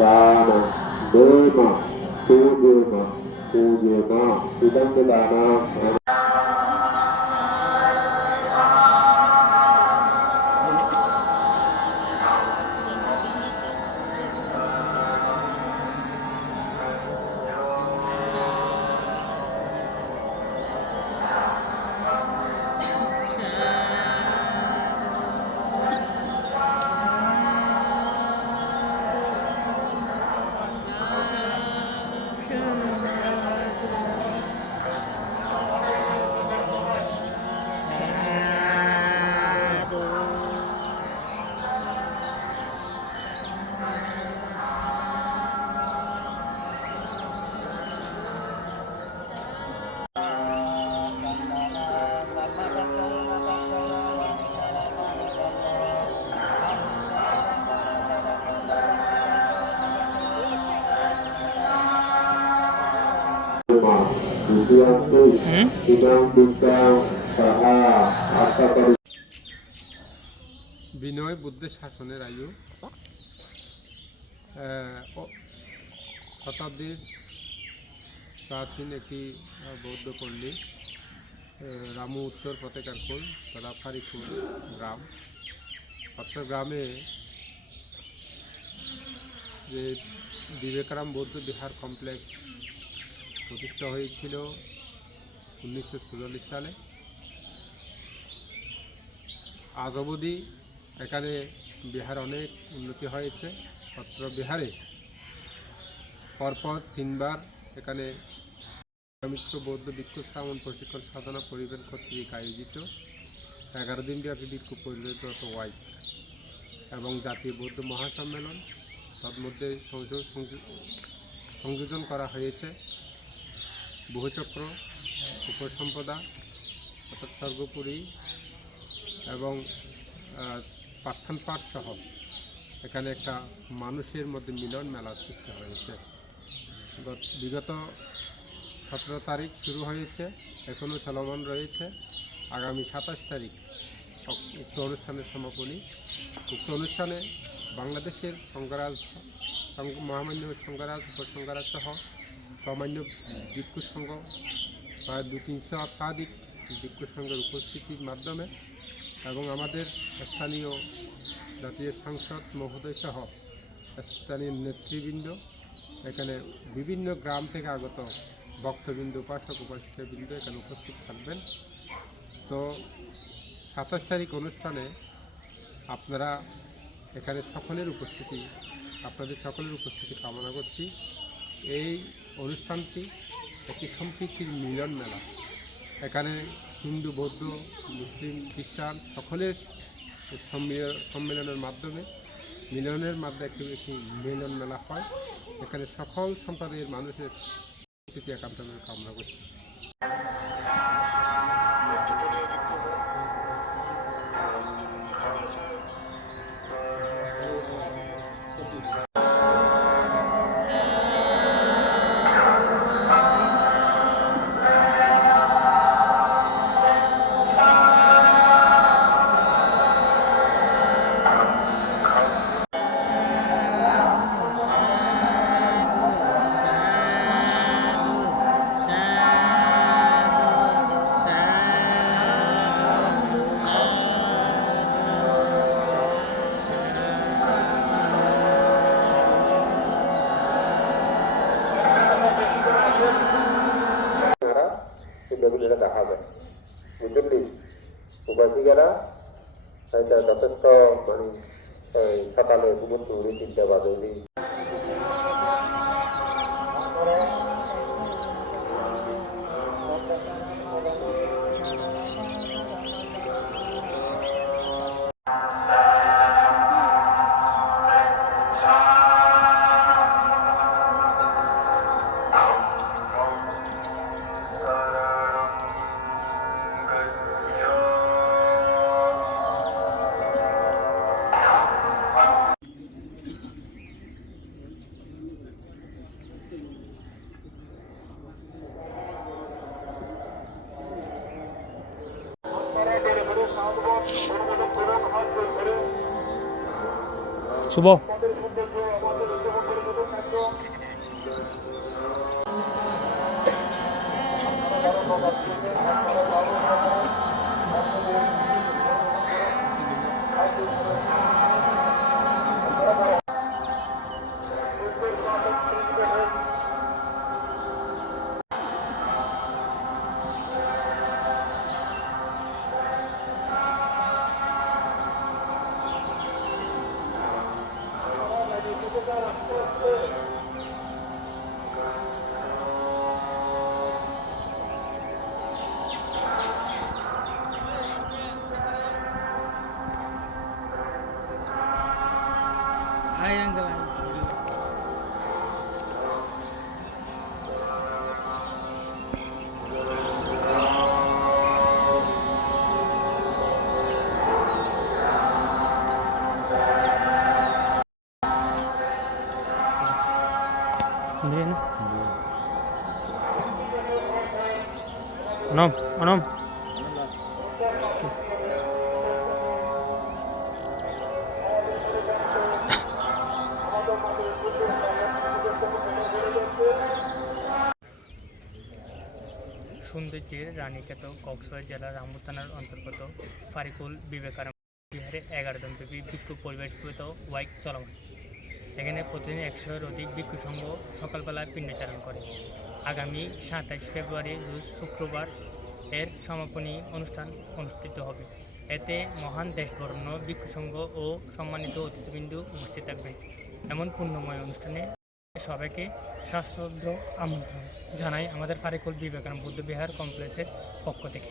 দান দেম পূজেম পূজেম ইদং দানাম বিনয় বুদ্ধের শাসনের আয়ু শতাব্দীর প্রাচীন একটি বৌদ্ধ পল্লী রামু উত্তর ফতেকারপুর তথা ফারিকুল গ্রাম। অত্র গ্রামে যে বিবেকারাম বৌদ্ধ বিহার কমপ্লেক্স প্রতিষ্ঠা হয়েছিল 1944 সালে। আজ অবধি এখানে বিহার অনেক উন্নতি হয়েছে। অত্র বিহারে পরপর 3 বার এখানে মিশ্র বৌদ্ধ ভিক্ষু শ্রাবণ প্রশিক্ষণ সাধনা পরিবার কর্তৃক আয়োজিত 11 দিন ব্যাপী ভিক্ষু পরিবেশগত ওয়াইক এবং জাতীয় বৌদ্ধ মহাসম্মেলন তন্মধ্যে সংযোজন করা হয়েছে বহুচক্র উপসম্পদা অর্থাৎ সর্বোপরি এবং পাঠান পাঠ সহ এখানে একটা মানুষের মধ্যে মিলন মেলা সৃষ্টি হয়েছে। বিগত 17 তারিখ শুরু হয়েছে, এখনও চলমান রয়েছে। আগামী 27 তারিখ উক্ত অনুষ্ঠানের সমাপনী। উক্ত অনুষ্ঠানে বাংলাদেশের সংঘরাজ মহামান্য সংঘরাজ উপসংঘরাজ সহ সামান্য ভিক্ষু সংঘ প্রায় 200-300 শতাধিক ভিক্ষু সংঘের উপস্থিতির মাধ্যমে এবং আমাদের স্থানীয় জাতীয় সংসদ মহোদয় সহ স্থানীয় নেতৃবৃন্দ, এখানে বিভিন্ন গ্রাম থেকে আগত ভক্তবৃন্দ, উপাসক উপাসিকাবৃন্দ এখানে উপস্থিত থাকবেন। তো 27 তারিখ অনুষ্ঠানে আপনারা এখানে আপনাদের সকলের উপস্থিতি কামনা করছি। এই অনুষ্ঠানটি একটি সম্প্রীতির মিলন মেলা। এখানে হিন্দু, বৌদ্ধ, মুসলিম, খ্রিস্টান সকলের সম্মেলনের মাধ্যমে একটি মিলন মেলা হয়। এখানে সকল সম্প্রদায়ের মানুষের উপস্থিতি একান্ত কামনা করছি। এগুলো দেখা যায়, বুঝলি? উপাসিকারা এটা যথেষ্ট মানে সকালে দুপুর 3টা বাজে শুভ Anom, anom. সৌন্দর্যের রানীক্ষেত কক্সবাজার জেলার রামপুর থানার অন্তর্গত ফারিকুল বিবেকানন্দ বিহারে 11 দিনব্যাপী বিক্ষোভ পরিবেশিত ওয়াইক চলমান। এখানে প্রতিদিন 100-এর অধিক ভিক্ষু সংঘ সকালবেলায় পিণ্ডচারণ করে। আগামী 27 ফেব্রুয়ারি রোজ শুক্রবার এর সমাপনী অনুষ্ঠান অনুষ্ঠিত হবে। এতে মহান দেশবরেণ্য ভিক্ষু সংঘ ও সম্মানিত অতিথিবৃন্দ উপস্থিত থাকবে। এমন পূর্ণময় অনুষ্ঠানে সবাইকে সশ্রদ্ধ আমন্ত্রণ জানাই আমাদের ফারিকুল বিবেকানন্দ বৌদ্ধ বিহার কমপ্লেক্সের পক্ষ থেকে।